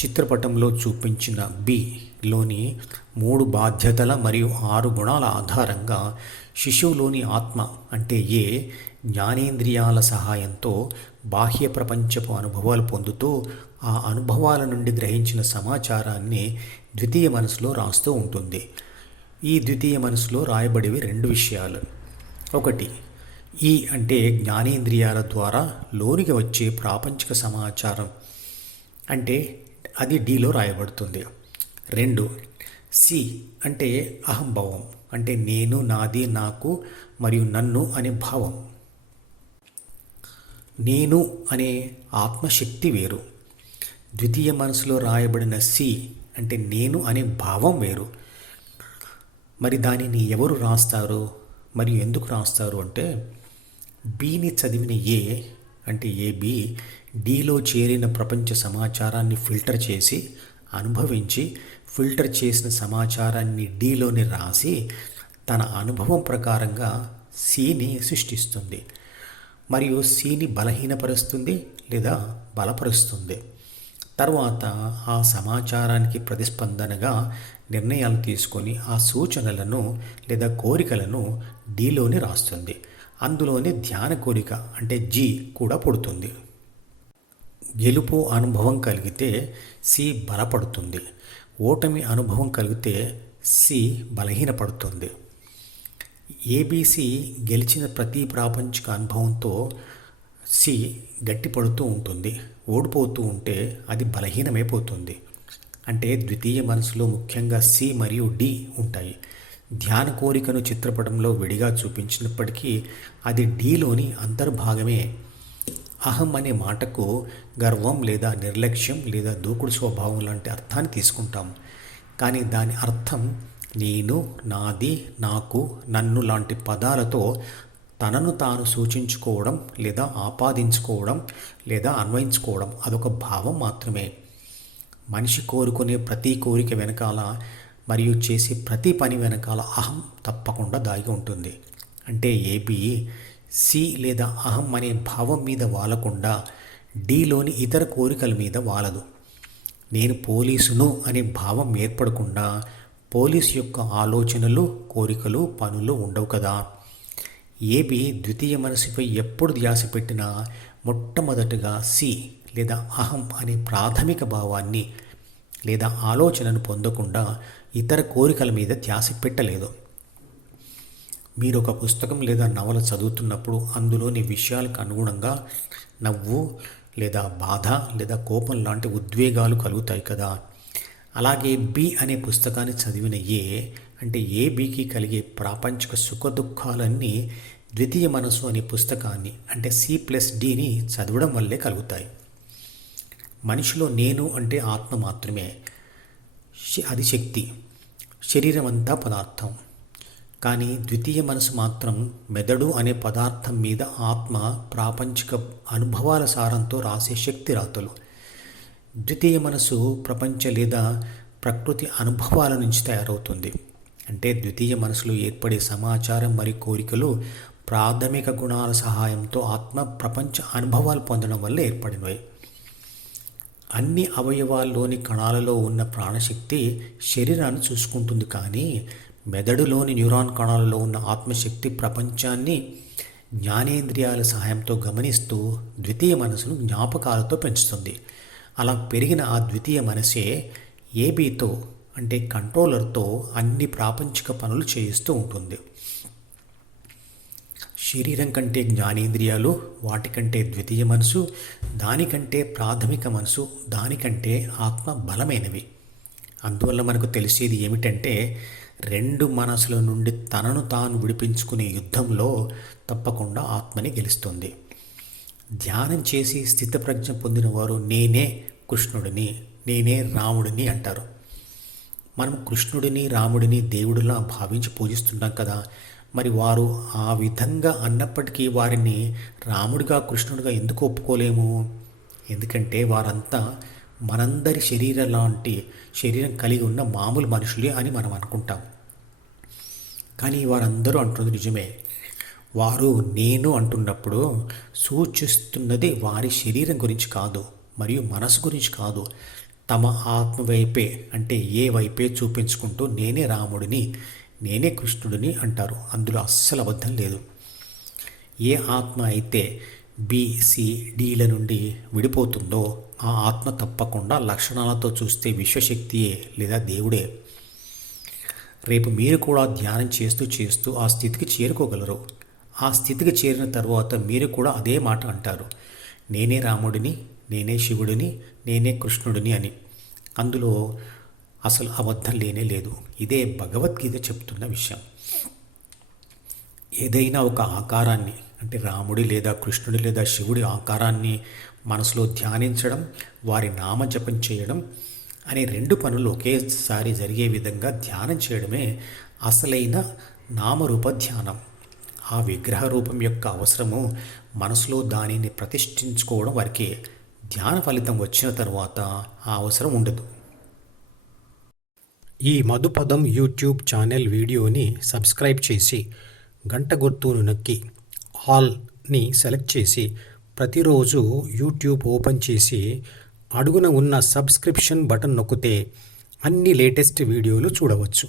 చిత్రపటంలో చూపించిన బిలోని 3 బాధ్యతల మరియు 6 గుణాల ఆధారంగా శిశువులోని ఆత్మ అంటే ఏ జ్ఞానేంద్రియాల సహాయంతో బాహ్య ప్రపంచపు అనుభవాలు పొందుతూ ఆ అనుభవాల నుండి గ్రహించిన సమాచారాన్ని ద్వితీయ మనసులో రాస్తూ ఉంటుంది. ఈ ద్వితీయ మనసులో రాయబడేవి 2 విషయాలు. ఒకటి, ఈ అంటే జ్ఞానేంద్రియాల ద్వారా లోనికి వచ్చే ప్రాపంచిక సమాచారం అంటే అది డీలో రాయబడుతుంది. 2, సి అంటే అహంభావం అంటే నేను, నాది, నాకు మరియు నన్ను అనే భావం. నేను అనే ఆత్మశక్తి వేరు. ద్వితీయ మనసులో రాయబడిన సి అంటే నేను అనే భావం వేరు. మరి దానిని ఎవరు రాస్తారు మరియు ఎందుకు రాస్తారు అంటే బిని చదివిన ఏ అంటే ఏబి డీలో చేరిన ప్రపంచ సమాచారాన్ని ఫిల్టర్ చేసి అనుభవించి ఫిల్టర్ చేసిన సమాచారాన్ని డీలోని రాసి తన అనుభవం ప్రకారంగా సిని సృష్టిస్తుంది మరియు సిని బలహీనపరుస్తుంది లేదా బలపరుస్తుంది. తర్వాత ఆ సమాచారానికి ప్రతిస్పందనగా నిర్ణయాలు తీసుకొని ఆ సూచనలను లేదా కోరికలను డీలోని రాస్తుంది. అందులోనే ధ్యాన కోరిక అంటే జీ కూడా పుడుతుంది. గెలుపు అనుభవం కలిగితే సి బలపడుతుంది. ఓటమి అనుభవం కలిగితే సి బలహీనపడుతుంది. ఏబిసి గెలిచిన ప్రతి ప్రాపంచిక అనుభవంతో సి గట్టిపడుతూ ఉంటుంది. ఓడిపోతూ ఉంటే అది బలహీనమైపోతుంది. అంటే ద్వితీయ మనసులో ముఖ్యంగా సి మరియు డి ఉంటాయి. ధ్యాన కోరికను చిత్రపటంలో విడిగా చూపించినప్పటికీ అది డీలోని అంతర్భాగమే. అహం అనే మాటకు గర్వం లేదా నిర్లక్ష్యం లేదా దూకుడు స్వభావం లాంటి అర్థాన్ని తీసుకుంటాం. కానీ దాని అర్థం నేను, నాది, నాకు, నన్ను లాంటి పదాలతో తనను తాను సూచించుకోవడం లేదా ఆపాదించుకోవడం లేదా అన్వయించుకోవడం అదొక భావం మాత్రమే. మనిషి కోరుకునే ప్రతి కోరిక వెనకాల మరియు చేసే ప్రతి పని వెనకాల అహం తప్పకుండా దాగి ఉంటుంది. అంటే ఏబి సి లేదా అహం అనే భావం మీద వాలకుండా డీలోని ఇతర కోరికల మీద వాలదు. నేను పోలీసును అనే భావం ఏర్పడకుండా పోలీసు యొక్క ఆలోచనలు, కోరికలు, పనులు ఉండవు కదా. ఏబి ద్వితీయ మనసుపై ఎప్పుడు ధ్యాస పెట్టినా మొట్టమొదటగా సి లేదా అహం అనే ప్రాథమిక భావాన్ని లేదా ఆలోచనను పొందకుండా ఇతర కోరికల మీద ధ్యాస పెట్టలేదు. మీరు ఒక పుస్తకం లేదా నవల చదువుతున్నప్పుడు అందులోని విషయాలకు అనుగుణంగా నవ్వు లేదా బాధ లేదా కోపం లాంటి ఉద్వేగాలు కలుగుతాయి కదా. అలాగే బి అనే పుస్తకాన్ని చదివిన ఏ అంటే ఏబికి కలిగే ప్రాపంచిక సుఖ దుఃఖాలన్నీ ద్వితీయ మనసు అనే పుస్తకాన్ని అంటే సి+డిని చదవడం వల్లే కలుగుతాయి. మనిషిలో నేను అంటే ఆత్మ మాత్రమే. అది శక్తి, శరీరం అంతా పదార్థం. కానీ ద్వితీయ మనసు మాత్రం మెదడు అనే పదార్థం మీద ఆత్మ ప్రాపంచిక అనుభవాల సారంతో రాసే శక్తి రాతలు. ద్వితీయ మనసు ప్రపంచ లేదా ప్రకృతి అనుభవాల నుంచి తయారవుతుంది. అంటే ద్వితీయ మనసులో ఏర్పడే సమాచారం మరియు కోరికలు ప్రాథమిక గుణాల సహాయంతో ఆత్మ ప్రపంచ అనుభవాలు పొందడం వల్ల ఏర్పడినవి. అన్ని అవయవాల్లోని కణాలలో ఉన్న ప్రాణశక్తి శరీరాన్ని చూసుకుంటుంది. కానీ మెదడులోని న్యూరాన్ కణాలలో ఉన్న ఆత్మశక్తి ప్రపంచాన్ని జ్ఞానేంద్రియాల సహాయంతో గమనిస్తూ ద్వితీయ మనసును జ్ఞాపకాలతో పెంచుతుంది. అలా పెరిగిన ఆ ద్వితీయ మనసే ఏబితో అంటే కంట్రోలర్తో అన్ని ప్రాపంచిక పనులు చేయిస్తూ ఉంటుంది. శరీరం కంటే జ్ఞానేంద్రియాలు, వాటికంటే ద్వితీయ మనసు, దానికంటే ప్రాథమిక మనసు, దానికంటే ఆత్మ బలమైనవి. అందువల్ల మనకు తెలిసేది ఏమిటంటే 2 మనసుల నుండి తనను తాను విడిపించుకునే యుద్ధంలో తప్పకుండా ఆత్మని గెలుస్తుంది. ధ్యానం చేసి స్థితప్రజ్ఞ పొందిన వారు నేనే కృష్ణుడిని, నేనే రాముడిని అంటారు. మనం కృష్ణుడిని, రాముడిని దేవుడిలా భావించి పూజిస్తున్నాం కదా. మరి వారు ఆ విధంగా అన్నప్పటికీ వారిని రాముడిగా, కృష్ణుడిగా ఎందుకు ఒప్పుకోలేము? ఎందుకంటే వారంతా మనందరి శరీరం కలిగి ఉన్న మామూలు మనుషులే అని మనం అనుకుంటాం. కానీ వారందరూ అంటున్నది నిజమే. వారు నేను అంటున్నప్పుడు సూచిస్తున్నది వారి శరీరం గురించి కాదు మరియు మనసు గురించి కాదు, తమ ఆత్మ వైపే అంటే ఏ వైపే చూపించుకుంటూ నేనే రాముడిని, నేనే కృష్ణుడిని అంటారు. అందులో అస్సలు అబద్ధం లేదు. ఏ ఆత్మ అయితే బి, సి, డీల నుండి విడిపోతుందో ఆ ఆత్మ తప్పకుండా లక్షణాలతో చూస్తే విశ్వశక్తియే లేదా దేవుడే. రేపు మీరు కూడా ధ్యానం చేస్తూ చేస్తూ ఆ స్థితికి చేరుకోగలరు. ఆ స్థితికి చేరిన తర్వాత మీరు కూడా అదే మాట అంటారు, నేనే రాముడిని, నేనే శివుడిని, నేనే కృష్ణుడిని అని. అందులో అసలు అబద్ధం లేనే లేదు. ఇదే భగవద్గీత చెప్తున్న విషయం. ఏదైనా ఒక ఆకారాన్ని అంటే రాముడి లేదా కృష్ణుడి లేదా శివుడి ఆకారాన్ని మనసులో ధ్యానించడం, వారి నామజపం చేయడం అనే 2 పనులు ఒకేసారి జరిగే విధంగా ధ్యానం చేయడమే అసలైన నామరూప ధ్యానం. ఆ విగ్రహ రూపం యొక్క అవసరము మనసులో దానిని ప్రతిష్ఠించుకోవడం వరకే. ధ్యాన ఫలితం వచ్చిన తర్వాత ఆ అవసరం ఉండదు. ఈ మధుపదం యూట్యూబ్ ఛానల్ వీడియోని సబ్స్క్రైబ్ చేసి గంట గుర్తును నొక్కి ఆల్ని సెలెక్ట్ చేసి ప్రతిరోజు యూట్యూబ్ ఓపెన్ చేసి అడుగున ఉన్న సబ్స్క్రిప్షన్ బటన్ నొక్కితే అన్ని లేటెస్ట్ వీడియోలు చూడవచ్చు.